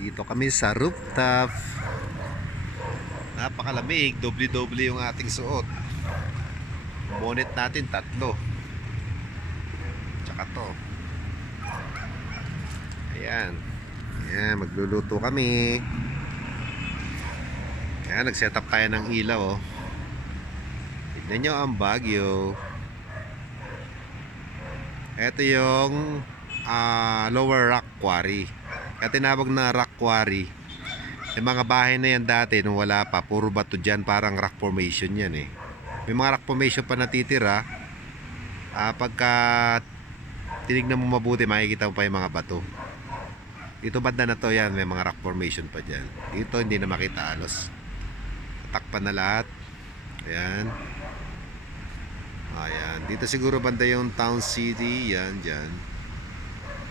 Dito kami sa rooftop. Napakalamig, doble-doble yung ating suot. Bonnet natin tatlo. Tsaka to. Ayan. Ayan, magluluto kami. Ayan, nag-set up tayo ng ilaw, oh. Tignan nyo ang Baguio. Ito yung Lower Rock Quarry. Kaya tinawag na Rock Quarry. Yung mga bahay na yan dati nung wala pa, puro bato dyan, parang rock formation yan eh. May mga rock formation pa natitira. Pagka tinignan mo mabuti, makikita mo pa yung mga bato. Dito banda na to, yan, may mga rock formation pa dyan. Dito hindi na makita halos. Takpan na lahat. Ayan. Ayan. Dito siguro banda yung Town City. Yan, dyan.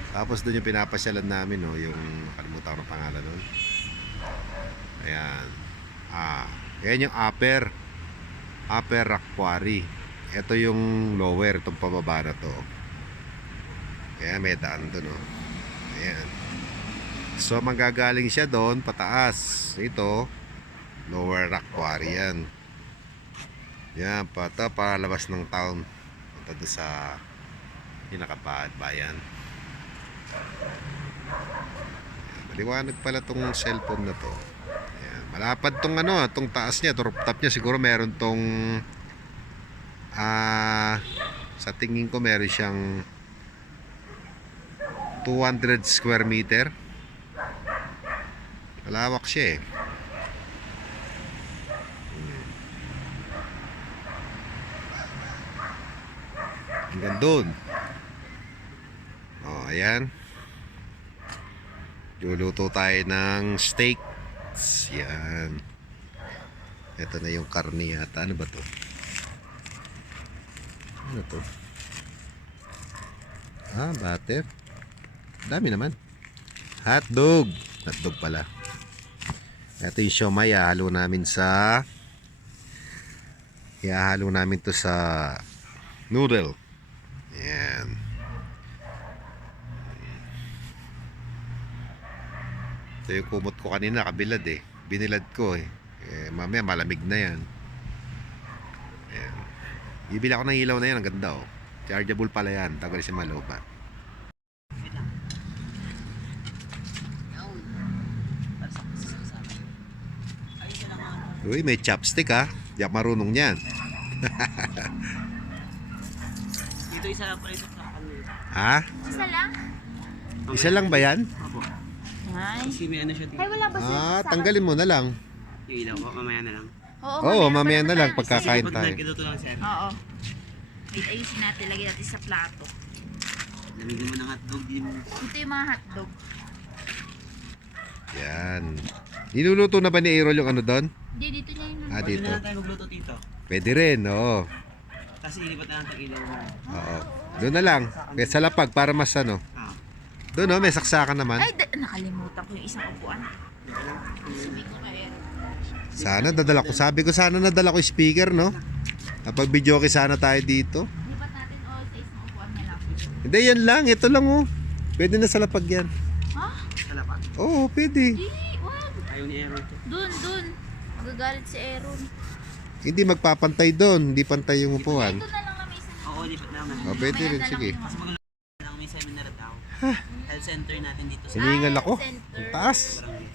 Tapos doon yung pinapasyalan namin, no, yung nakalimutan ko ng pangalan nun. Ayan. Ayan yung upper rock quarry. Ito yung lower, itong pababa na to. Ayan, may daan doon, no. Ayan. So manggagaling siya doon pataas. Ito lower rock quarry yan. Yan, palabas ng town. Punta doon sa pinakabayan. Maliwanag pala tong cellphone na to. Ayan. Malapad tong tong taas niya, tong rooftop niya. Siguro meron tong sa tingin ko meron siyang 200 square meter. Malawak siya eh. Hanggang doon. Ayan. Luluto tayo ng steaks. Yan. Ito na yung karne yata. Ano ba to? Ano to? Butter. Dami naman. Hotdog. Hotdog pala. Ito yung siomay. Ihahalo namin to sa noodle. Yan. Ito yung kumot ko kanina, kabilad eh. Binilad ko eh. Mamaya malamig na yan. Ayan. Bibili ako ng ilaw na yan, ang ganda oh. Chargeable pala yan, tagal si Malopa. Uy, may chopstick ha. Di ako marunong yan. Dito isa lang pala ito sa kanila. Ha? Isa lang? Isa lang ba yan? Opo. Ay. Kasi may ano siya dito. Ay, wala ba siya? Tanggalin mo na lang. Yung ilaw ko, mamaya na lang. Oo, mamaya na lang pa naman pagkakain Pag tayo. nagkiluto lang sir. Oo. Wait, ayusin natin. Lagyan natin sa plato. Lamigin mo ng hotdog. Ito yung mga hotdog. Yan. Niluluto na ba ni Errol yung ano doon? Hindi, dito niya yun. Ah, Pwede dito. na lang tayo magluto dito. Pwede rin, oo. Kasi ilipat na lang ang ilaw mo. Oo. Doon na lang. Kaya sa lapag para mas ano. Ah. Doon may saksakan naman. Ay, nakalimutan ko yung isang upuan. Sabi ko kay Aaron. Sana dadala ko. Sabi ko sana nadala ko yung speaker, no? Kapag video okay sana tayo dito. Lipat natin all sa isang upuan na lang. Hindi, yan lang. Ito lang, oh. Pwede na sa lapag yan. Ha? Sa lapag. Oo, pwede. Di, wag. Ayaw ni Aaron to. Dun. Magagalit si Aaron. Hindi magpapantay doon. Hindi pantay yung upuan. Ito na lang kami sa Oo, lipat na lang natin. Oh, pwede rin. Sige. Mas magluto na lang may seminar daw. Health center natin dito sa Hiningal ako. center. Ang taas. barangay.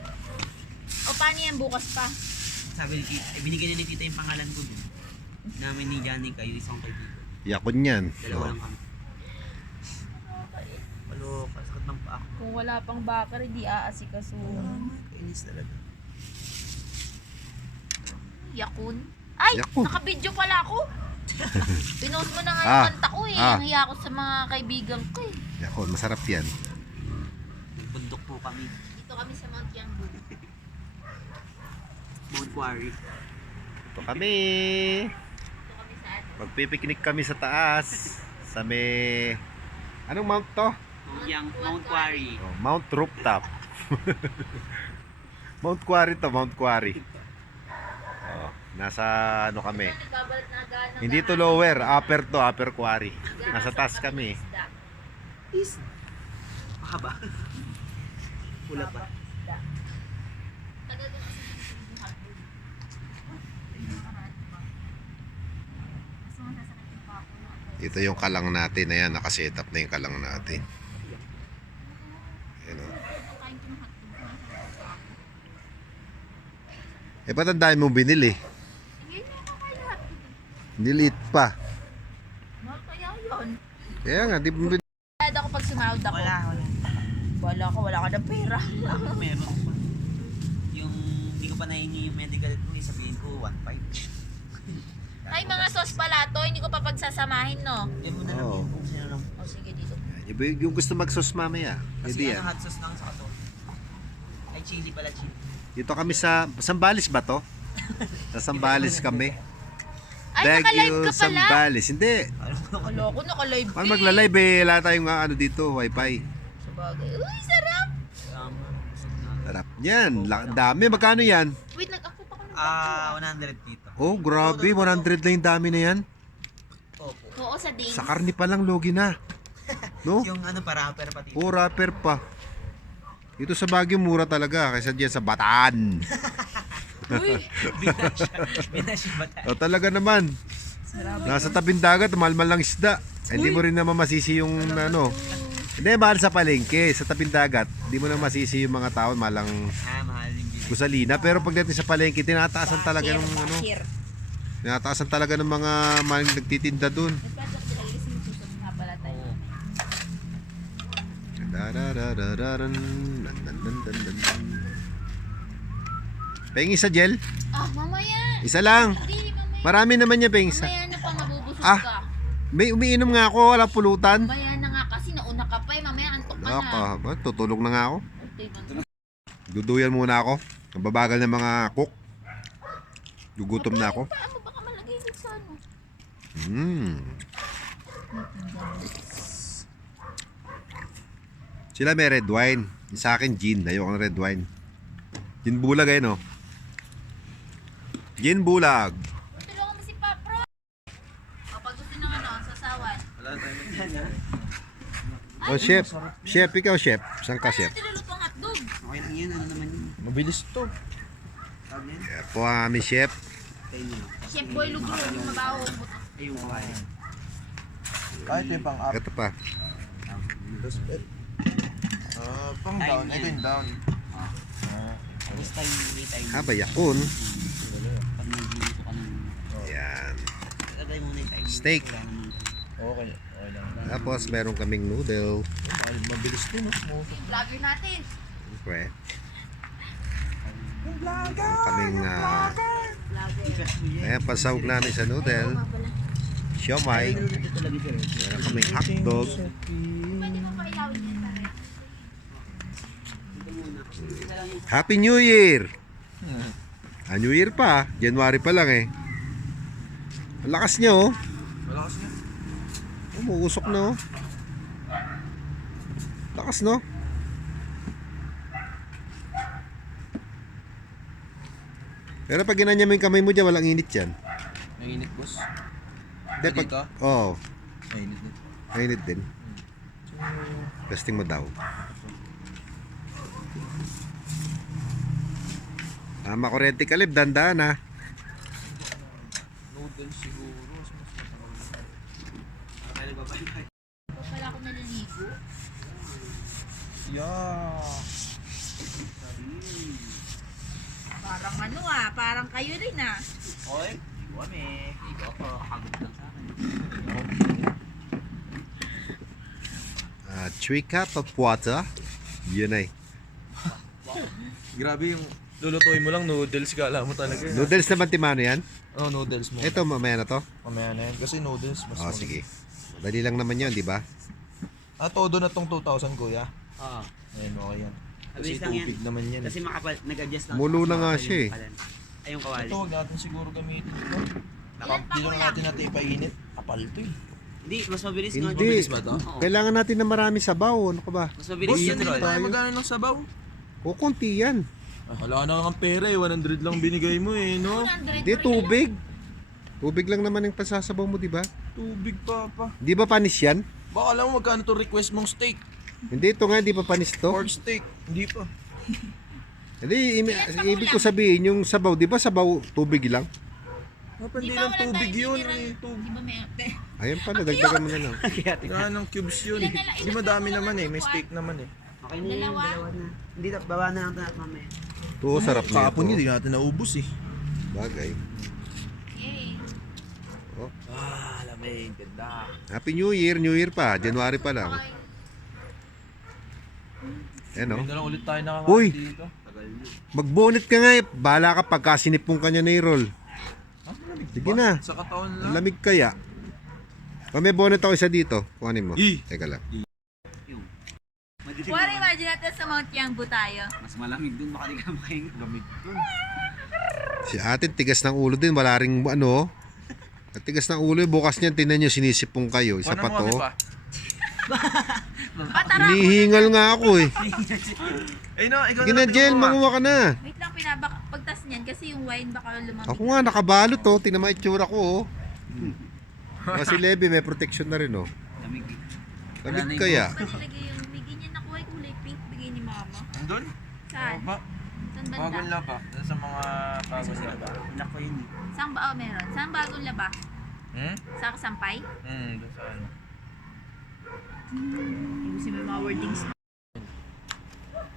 O, paano yan bukas pa? Sabi ni Tita, binigyan ni Tita yung pangalan ko dun. Namin ni Johnny kayo, isang kaibigan. Yakon yan. Dalawa lang kami. Palo, kasakit ng paa ko. Kung wala pang bakar, di aasikaso. Kainis talaga. Yakun. Ay, Yakun. naka-video pala ako. Pinost mo na nga yung Ah, kanta ko eh. ah. Nahiya ako sa mga kaibigan ko eh. Yakon, masarap yan. Nagbundok po kami. Dito kami sa Mount Yangbu. Mount Quarry. Ito kami. Dito kami sa ano. Magpipiknik kami sa taas. Sa may... Anong mount to? Mount Quarry. Oh, Mount Rooftop. Mount Quarry to, Mount Quarry. Oh, nasa ano kami. Nagbabalat na agad ng Hindi to lower, upper to, upper quarry. Nasa taas kami. Is. Mahaba. Pula pa. isda. Tagal ko kasi yung hotdog. Gusto mo sasakit yung pako na. Ito yung kalang natin. Ayan, nakaset up na yung kalang natin. Ayan o. Kain ko ng hotdog. Ba't ang dami mong binili? Sige na ako kain ng hotdog. Nilit pa. Mahal kaya yun. Kaya nga, di mo Bayad ako pag sumahod ako. Wala. Wala ka ng pera. Meron pa. Yung hindi ko pa nahingi yung medical ko, sabihin ko 1.5. Ay, mga sauce pala to. Hindi ko pa pagsasamahin, no? Yan mo na lang Oo. yun kung sino lang. O sige, dito. yung gusto mag-sauce mamaya. Kasi Hindi ano, yan. hot sauce lang sa kato. Ay, chili pala, chili. Dito kami sa Sambales ba to? Sa Sambales kami. Ay, naka-live ka pala. Sambales. Hindi. Wala ko, naka-live Paano magla-live eh? Wala tayong ano dito, wifi. Sabagay. Uy, sarap! Sarap yan. Dami. Magkano yan? Wait, nag-accept ako ng 100 dito. Oh, grabe. 100 lang yung dami na yan. Opo. Oo, sa days. Sa karni pa lang, logi na. No? Yung ano, para pati. Oh, rapper pa. Ito sa Baguio, mura talaga. Kaysa dyan sa Bataan. Uy, Binash ba tayo? O talaga naman. Nasa tabing dagat, mahal-mahal lang isda. Hindi mo rin naman masisi yung ano. Hindi, mahal sa palengke. Sa tabing dagat, hindi mo na masisi yung mga tao. Malang Mahal yung bili. gusalina. Pero pagdating sa palengke, tinataasan talaga ng ano. Tinataasan talaga ng mga nagtitinda dun. Dararararan. Pengi sa gel? Ah, mamaya. Isa lang. Hindi, mamaya. Marami naman niya pengi sa. Mamaya na pa, mabubusog Ah. ka. May umiinom nga ako, walang pulutan. Mamaya na nga kasi nauna ka pa eh. Mamaya antok ka na. Naka, tutulog na nga ako. Okay, man. Duduyan muna ako. Ang babagal ng mga cook. Gugutom na ako. Paano baka malagay dito sa ano? Sila may red wine. Yung sa akin gin. Ayoko ng red wine. Gin bulag eh no. Gin bulag. Tulungan mo si Papro. Kapag gusto ng ano, sasawan. Wala tayo magkanya. Oh chef. Chef, ikaw chef. Saan ka chef? Ano niluluto ang hotdog? Okay lang yan, ano naman yun. Mabilis to. Tawag yan. Yan po ang aming chef. Kayo nyo. Chef Boy Lugro, yung mabaho. Ay, yung kawain. Ito yung pang up. Ito pa. Pang down. Ito yung down. Tapos tayo, may time. Habayakon. Pag nag-iluto ka ng... Yan. Tagay muna yung time. Steak. Wala naman. Okay. Okay lang. Tapos meron kaming noodle. Mabilis to, no? Yung vlogger natin. Siyempre. Meron kaming Vlogger. ayan, pasawag namin sa noodle. Siomay. Ito talaga siya. Meron kaming hotdog. Pwede mo pa ilawin yan pare. Happy New Year! New Year pa. January pa lang eh. Ang lakas niya oh. Malakas niya. Umuusok na oh. Lakas no? Pero pag ginanya mo yung kamay mo dyan, walang init yan. Mainit, boss. Hindi, pag... Dito? Oo. Mainit din. Mainit din. Testing mo daw. Makurente kalib, dandaan ha. Noodles siguro. Mas matagal. Kaya nagbabalik. Pa pala ako naliligo. Yeah. Parang ano parang kayo rin Oy, kami. Ikaw ako, kakagod lang sa akin. 3 cup of water. Yun ay. Grabe yung lulutuin mo lang noodles, kala mo talaga. Noodles naman timano yan. Oh, noodles mo. Ito, mamaya na to. Mamaya na yan. Kasi noodles mas Oh, sige. Dali lang naman yun, di ba? Todo na tong 2,000, kuya. Oo. Ayun, okay yan. Kasi Mabilis lang yan. tubig naman yan. Kasi makapal, nag-adjust lang. Mulo na nga Makapal siya yung eh. kalan. Ay, yung kawali. Ito, huwag natin siguro gamitin ito. Ilan pa Hindi lang kulang? natin ipainit. Kapal to eh. Hindi, mas mabilis nga. Hindi. Mabilis ba to? Oo. Kailangan natin na marami sabaw. Ano ka ba? Mas mabilis Boss, yan, hindi Rol. tayo magkano ng sabaw. Kukunti yan. Wala na kang pera eh. 100 lang binigay mo eh, no? 100 Hindi, tubig. Tubig lang naman yung pasasabaw mo, di ba? Tubig pa pa. Di ba panis yan? Baka alam mo magkano to request mong steak. Hindi, ito nga, di ba panis to? Pork steak. Hindi pa. Hindi, ibig ko sabihin, yung sabaw, di ba sabaw tubig lang? Dapat Di hindi ba lang wala tubig tayong yun. mineral? Eh, tubig. Di ba may... Ayun pala, dagdagan mo na lang. Wala ng cubes yun. Di madami naman eh. May steak naman eh. Okay na yun, dalawa na. Hindi, baba na lang tayo mamaya. Oo, sarap na Kahapon yun, ito. di natin naubos eh. Bagay. Yay. Oh. Ah, lamig. Ganda. Happy New Year, New Year pa. January pa lang. Okay. Ayan o. Ngayon na lang ulit tayo Uy! nakakain dito. Tagal na. Mag-bonnet ka nga eh. Bahala ka pagka sinipong ka niya na i-roll. Ah, malamig Sige ba? na. Sa katawan Ang lang. lamig kaya. O may bonnet ako isa dito. Kuhanin mo. Eh. Teka lang. Yung. Madilim Wala, naman. imagine natin sa Mount Yangbu tayo. Mas malamig dun, baka di ka makain. Lamig dun. Si ate tigas ng ulo din. Wala ring ano. At tigas ng ulo. Bukas niyan, tinan nyo, sinisipong kayo. Isa pa Kuhanan mo to. kami pa. Patara ko. Hinihingal nga ako eh. Eh no, ikaw Sige na, Jel. Manguha ka na. Wait lang, pagtas niyan kasi yung wine baka lumamig. Ako nga, nakabalot to. Tingnan mo itsura ko oh. Kasi Levi, may protection na rin oh. Lamig. Lamig kaya. Ba nilagay yung may ganyan na kulay pink, bigay ni mama. Andun? Saan? Ba? Saan Bagong banda? laba. Dun sa mga bagong laba. Anak ko yun eh. Saan ba? Oh, meron. Saan bagong laba? Hmm? Sa Kasampay? Dun sa ano. Yung si may mga wordings.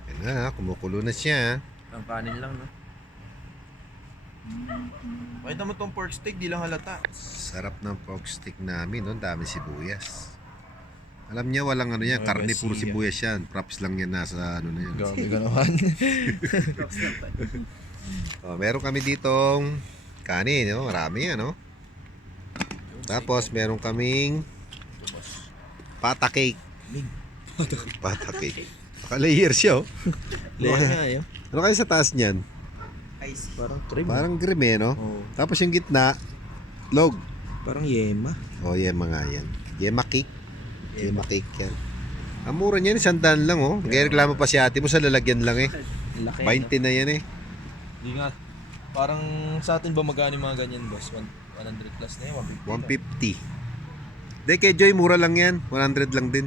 Yan na, kumukulo na siya. Ang kanin lang, no? Pakita mo tong pork steak, di lang halata. Sarap ng pork steak namin, no? Dami sibuyas. Alam niya, walang ano yan, Oh, karne puro Garcia. sibuyas yan. Props lang yan nasa ano na yan. Gabi ka naman. Oh, meron kami ditong kanin, no? Marami yan, no? Tapos, meron kaming pata cake. Pata cake. Naka-layer siya, oh. Leya nga yun. Ano kayo sa taas niyan? Ice. Parang cream. Parang cream, eh, no? Oh, Tapos yung gitna, log. parang yema. Oh, yema nga yan. Yema cake. Yema cake yan. Ang mura niyan, 100 lang, oh. Nagreklamo pa si ate mo sa lalagyan lang, eh. Laki. 20 na yan, eh. Di nga. Parang sa atin ba magkano yung mga ganyan, boss? 100 plus na yun, 150. 150. Hindi, kay Joy, mura lang yan. 100 lang din.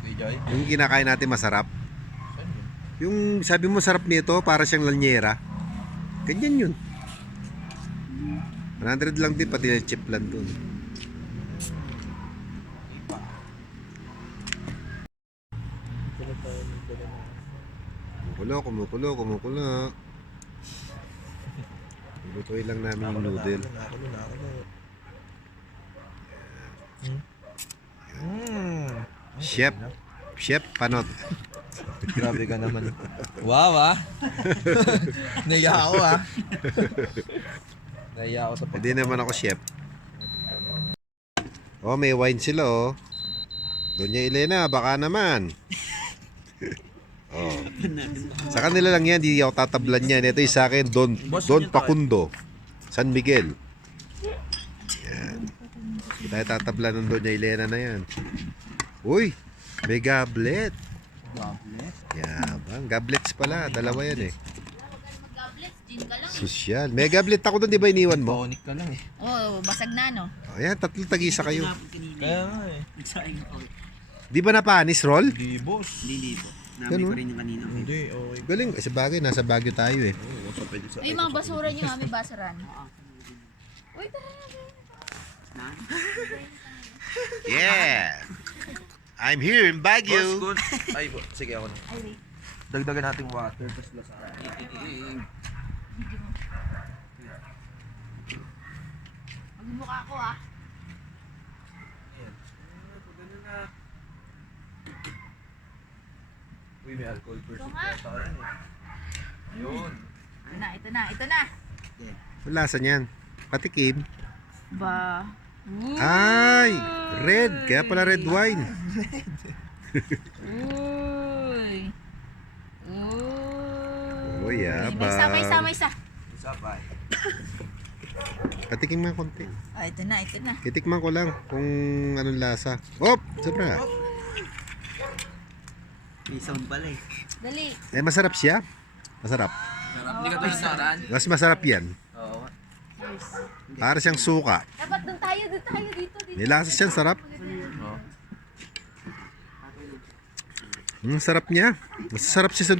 Kay Joy? Yung kinakain natin masarap. Saan yun? Yung sabi mo sarap nito, para siyang lanyera. Ganyan yun. 100 lang din, pati na chip lang dun. Ipa. Dala tayo ng dala na. Kumukulo. Lutuin lang namin yung noodle. Nakulo. Chef, panot. Grabe ka naman. Wow, ah. Naiya ako, ah. Naiya ako sa Hindi naman ako chef. Oh, may wine sila, oh. Doña Elena, baka naman. Oh. Sa kanila lang yan, di ako tatablan yan. Ito yung sa akin, Don Facundo, San Miguel. Yan. Hindi tayo tatablan ng Doña Elena na yan. Uy, may goblet. Goblet. Yabang, goblets pala. Dalawa yan eh. Mag-gablets, gin ka lang eh. Sosyal. May goblet ako doon, di ba iniwan mo? Tonic ka lang, eh. Oo, basag na no? Ayan, tatlo tag-isa kayo. Tinapon kanina. Kaya nga, eh. Nagsaing ako. Di ba napanis, Roll? Di, boss. Hindi po. Namin Ganun? ko rin yung kanina. Hindi, okay. Galing. Sa bagay, nasa Baguio tayo eh. Oo, sa pwede sa... Ay, yung mga basura niyo, may basuran. Uy, tara. Na? Yeah! I'm here in Boss, Baguio. good. Ay, sige ako na. Ay, wait. Dagdagan nating water, tapos lasahan. Magmumukha ako ah. Uy, may alcohol first. Ito nga. Yun. Ito na. Ang lasa niyan. Patikim. Ba. Ay! Red. Kaya pala red wine. Uy. Oh, yabang. May isa. Isa pa. Patikim nga konti. Ah, ito na. Titikman ko lang kung anong lasa. Oh! Sobra. May sound pala eh. Dali. Eh, masarap siya. Masarap. Hindi ka tulad sa raan. Mas masarap yan. Oo. Cheers. Para siyang suka. Dapat doon tayo dito. May lasa siyang sarap. Oo. Sarap niya. Mas sarap siya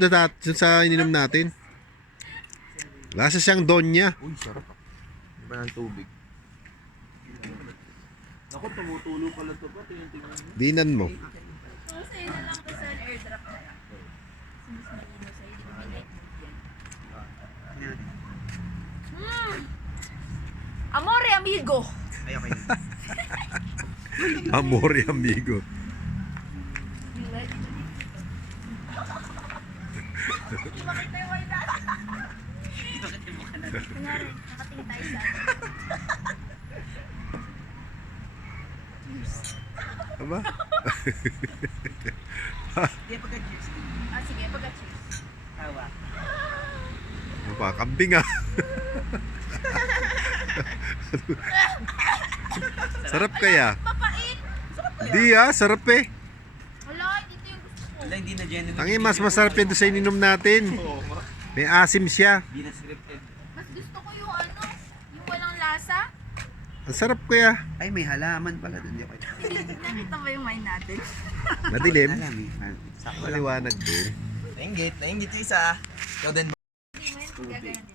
sa ininom natin. Lasa siyang donya. Uy, sarap. Iba ng tubig. Ako, tumutulo pala to ba? Tingnan mo. Dinan mo. So, sa'yo na lang to sa airdrop na lang. Since malino sa'yo, di ba may light mode yan? Amore, amigo! Ay, okay na. Amor amigo. Yung light mode. Di ba kita yung wala? Kunyari, nakatingin tayo sa Aba? Hindi, pagka-cheers. sige, pagka-cheers. Tawa. Aba, kambing ah. Sarap kaya? Papait! Di ah, sarap eh. Wala, dito yung gusto ko. Wala, hindi na genuine. Ang mas masarap yun doon sa ininom natin. May asim siya. Hindi na scripted. Mas gusto ko yung ano, yung walang lasa. Ang sarap kaya. Ay, may halaman pala doon. Hindi ako. Nakita mo yung wine natin? Madilim. Alam eh. Sakto lang. Maliwanag din. Nainggit yung isa. Ikaw din ba? Hindi mo yun, gagawin din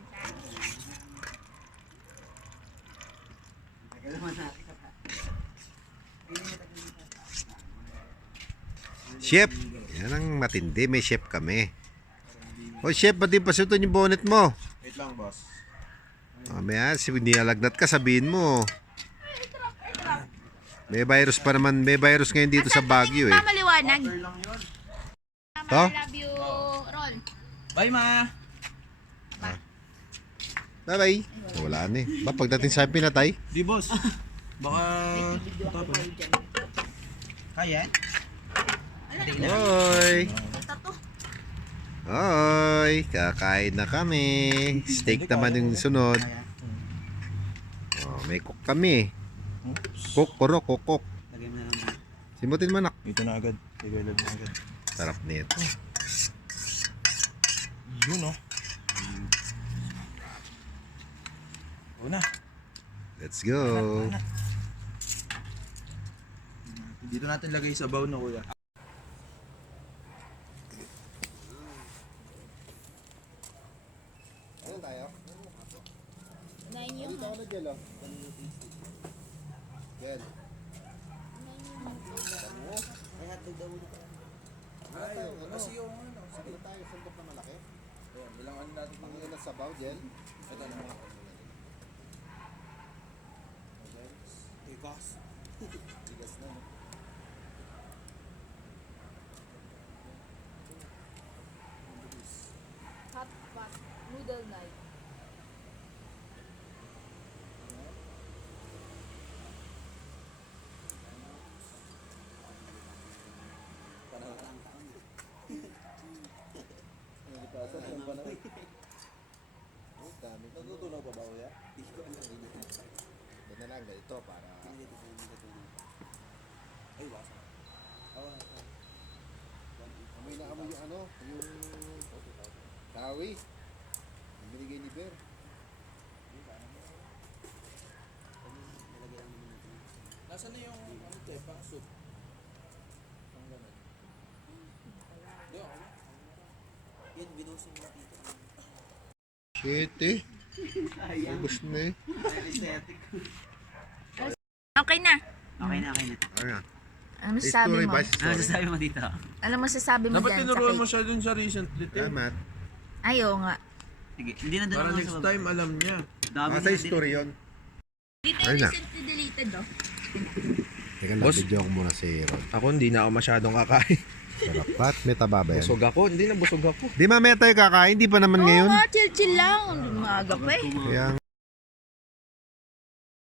siya. Chef. Yan ang matindi. May chef kami. O chef, ba't di pasutin yung bonnet mo? Wait lang, boss. Mamaya, nilalagnat ka, sabihin mo. May virus pa naman. May virus ngayon dito sa Baguio eh. Maliwanag. To? I love you, Ron. Bye, ma! Bye-bye. Wala na eh. Ba, pagdating sa pinatay? Di, boss. Baka... Kaya? Hoy! Tato. Hoy! Kakain na kami. Steak naman yung sunod. Oh, may cook kami. Cook, kok. Lagay mo na lang. Simutin mo anak. Ito na agad. Tigalad na agad. Sarap nito. Yun, oh. Una. Let's go. Dito natin lagay sa bowl na kuya. Ano tayo? Nine yung Ano gelo? Gel. Ay, hotdog daw muna. Kasi yung ano, sige tayo sundok na malaki. Ilang ano natin Ang ilan na sabaw, gel. Ito na. Tigas. Tigas na. No? hot pot noodle night. Natutunaw pa ba kuya? Doon na lang, ganito para... Ay, wasa. Amoy na amoy yung ano, yung... Kawi. Yung binigay ni Bear. Nasaan na yung ano te, pang soup? Pang ganun. Di ako na. Yan, binusin mo dito. Shit eh. Ubus na eh. Aesthetic. Okay na. Okay na, okay na. Ayan. Ano masasabi mo? Ano sasabi mo dito? Ano masasabi mo Dapat dyan sa tinuruan mo cake? siya dun sa recently te. Salamat. Ay, oo nga. Sige, hindi na doon Para ako next sa time alam niya. Dami Nasa na history yun. Dito Ayun na. recently deleted, oh. Teka lang, Boss? video ko muna si Ron. Ako hindi na ako masyadong kakain. Sarap. Ba't may taba ba yan? Busog ako, hindi na busog ako. Di mamaya tayo kakain, di pa naman Oo ngayon. nga, chill-chill lang. Maaga pa eh. Kaya